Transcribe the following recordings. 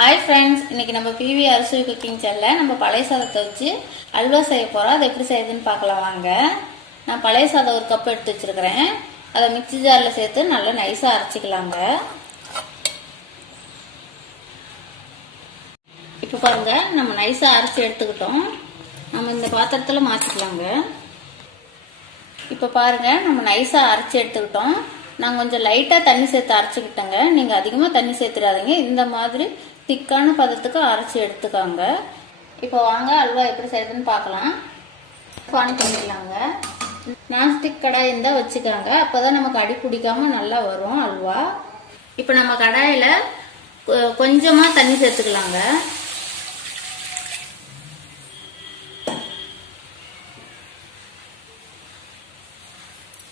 Hi friends, இன்னைக்கு நம்ம PV அரிசி குக்கிங் சேனலில் நம்ம பழைய சாதத்தை வச்சு அல்வா செய்ய போகிறோம். அது எப்படி செய்யுதுன்னு பார்க்கலாம் வாங்க. நான் பழைய சாதம் ஒரு கப் எடுத்து வச்சுருக்கிறேன். அதை மிக்சி ஜாரில் சேர்த்து நல்லா நைஸாக அரைச்சிக்கலாங்க. இப்போ பாருங்க, நம்ம நைஸாக அரைச்சி எடுத்துக்கிட்டோம். நம்ம இந்த பாத்திரத்தில் மாற்றிக்கலாங்க. இப்போ பாருங்க, நம்ம நைஸாக அரைச்சி எடுத்துக்கிட்டோம். நான் கொஞ்சம் லைட்டாக தண்ணி சேர்த்து அரைச்சிக்கிட்டேங்க. நீங்கள் அதிகமாக தண்ணி சேர்த்துடாதீங்க. இந்த மாதிரி திக்கான பதத்துக்கு அரைச்சி எடுத்துக்காங்க. இப்போ வாங்க அல்வா எப்படி செய்யுதுன்னு பார்க்கலாம். ஆன் பண்ணிக்கலாங்க. நான்ஸ்டிக் கடாய் இருந்தால் வச்சுக்காங்க. அப்போ தான் நமக்கு அடி பிடிக்காம நல்லா வரும் அல்வா. இப்போ நம்ம கடாயில் கொஞ்சமாக தண்ணி சேர்த்துக்கலாங்க.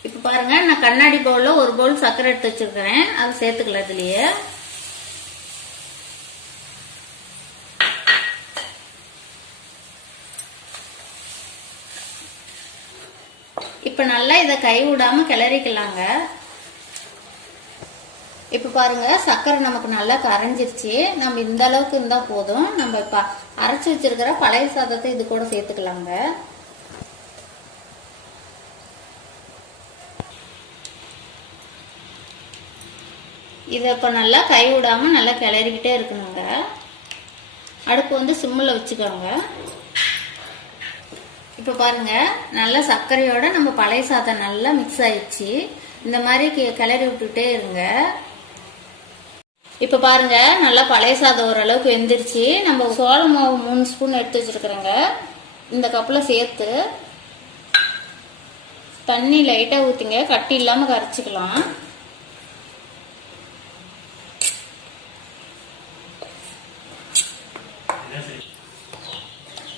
இப்போ பாருங்க, நான் கண்ணாடி பவுலில் ஒரு பவுல் சர்க்கரை எடுத்து வச்சிருக்கிறேன். அதை சேர்த்துக்கலாம் இதுலயே. இப்ப நல்லா இதை கை விடாம கிளறிக்கலாங்க. இப்ப பாருங்க, சர்க்கரை நமக்கு நல்லா கரைஞ்சிருச்சு. நம்ம இந்த அளவுக்கு இருந்தா போதும். நம்ம இப்ப அரைச்சு வச்சிருக்கிற பழைய சாதத்தை இது கூட சேர்த்துக்கலாங்க. இதை இப்போ நல்லா கை விடாம நல்லா கிளறிக்கிட்டே இருக்கணுங்க. அடுப்பு வந்து சிம்மில் வச்சுக்கோங்க. இப்போ பாருங்க, நல்லா சர்க்கரையோட நம்ம பழைய சாதம் நல்லா மிக்ஸ் ஆயிடுச்சு. இந்த மாதிரி கிளறி விட்டுட்டே இருங்க. இப்போ பாருங்க, நல்லா பழைய சாதம் ஓரளவுக்கு வெந்துருச்சு. நம்ம சோள மாவு 3 ஸ்பூன் எடுத்து வச்சிருக்கிறோங்க. இந்த கப்பில் சேர்த்து தண்ணி லைட்டாக ஊற்றிங்க. கட்டி இல்லாமல் கரைச்சிக்கலாம்.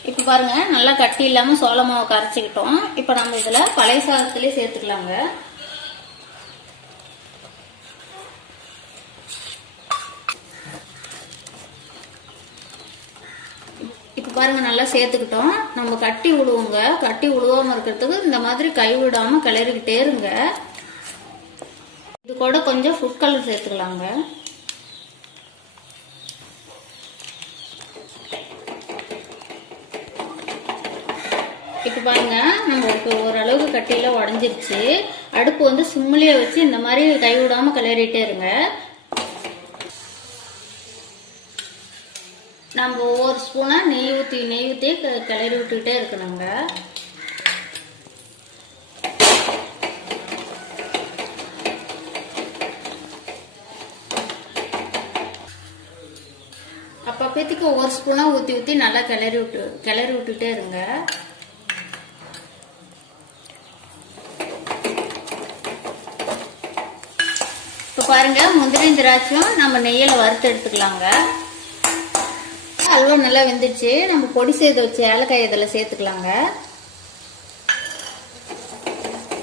இப்போ பாருங்க, நல்லா கட்டி இல்லாம சோள மாவு கரைச்சிக்கிட்டோம். இப்போ நம்ம இதுல பழைய சாதத்திலே சேர்த்துக்கலாங்க. இப்போ பாருங்க, நல்லா சேர்த்துக்கிட்டோம். நம்ம கட்டி விடுவோங்க. கட்டி விடுவாம இருக்கிறதுக்கு இந்த மாதிரி கை விடாம கிளறிக்கிட்டே இருங்க. இது கூட கொஞ்சம் ஃபுட் கலர் சேர்த்துக்கலாங்க. இப்போ பாருங்க, நம்மளுக்கு ஓரளவுக்கு கட்டியில உடஞ்சிருச்சு. அடுப்பு வந்து சிம்மிலேயே வச்சு இந்த மாதிரி கை விடாம கிளறிட்டே இருங்க. நம்ம ஒவ்வொரு ஸ்பூனா நெய் ஊற்றி கிளறி விட்டுக்கிட்டே இருக்கணுங்க. அப்பப்பேத்துக்கு ஒவ்வொரு ஸ்பூனா ஊற்றி நல்லா கிளறி விட்டுட்டே இருங்க. இப்போ பாருங்க, முந்திரி திராட்சையும் நம்ம நெய்யில வறுத்து எடுத்துக்கலாங்க. அல்வா நல்லா வெந்துச்சு. நம்ம பொடி செய்து வச்சு ஏலக்காய் இதில் சேர்த்துக்கலாங்க.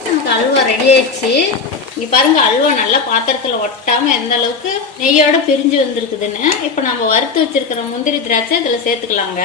நமக்கு அல்வா ரெடி ஆயிடுச்சு. இங்க பாருங்க, அல்வா நல்லா பாத்திரத்துல ஒட்டாம எந்த அளவுக்கு நெய்யோட பிரிஞ்சு வந்திருக்குதுன்னு. இப்போ நம்ம வறுத்து வச்சிருக்கிற முந்திரி திராட்சை இதுல சேர்த்துக்கலாங்க.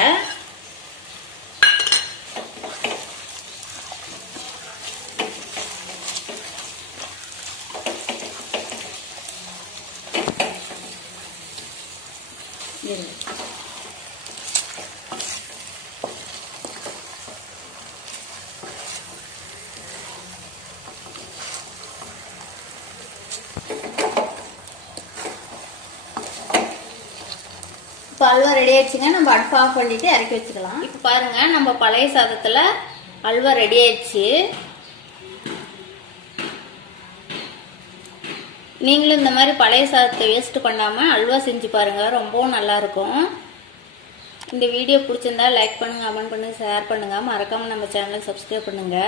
இப்போ அல்வா ரெடி ஆயிடுச்சுங்க. நம்ம அடுப்பு ஆஃப் பண்ணிட்டு இறக்கி வச்சுக்கலாம். இப்போ பாருங்க, நம்ம பழைய சாதத்துல அல்வா ரெடி ஆயிடுச்சு. நீங்களும் இந்த மாதிரி பழைய சாதத்தை வேஸ்ட் பண்ணாம அல்வா செஞ்சு பாருங்க. ரொம்பவும் நல்லா இருக்கும். இந்த வீடியோ பிடிச்சிருந்தா லைக் பண்ணுங்க, கமெண்ட் பண்ணுங்க, ஷேர் பண்ணுங்க. மறக்காம நம்ம சேனலை சப்ஸ்கிரைப் பண்ணுங்க.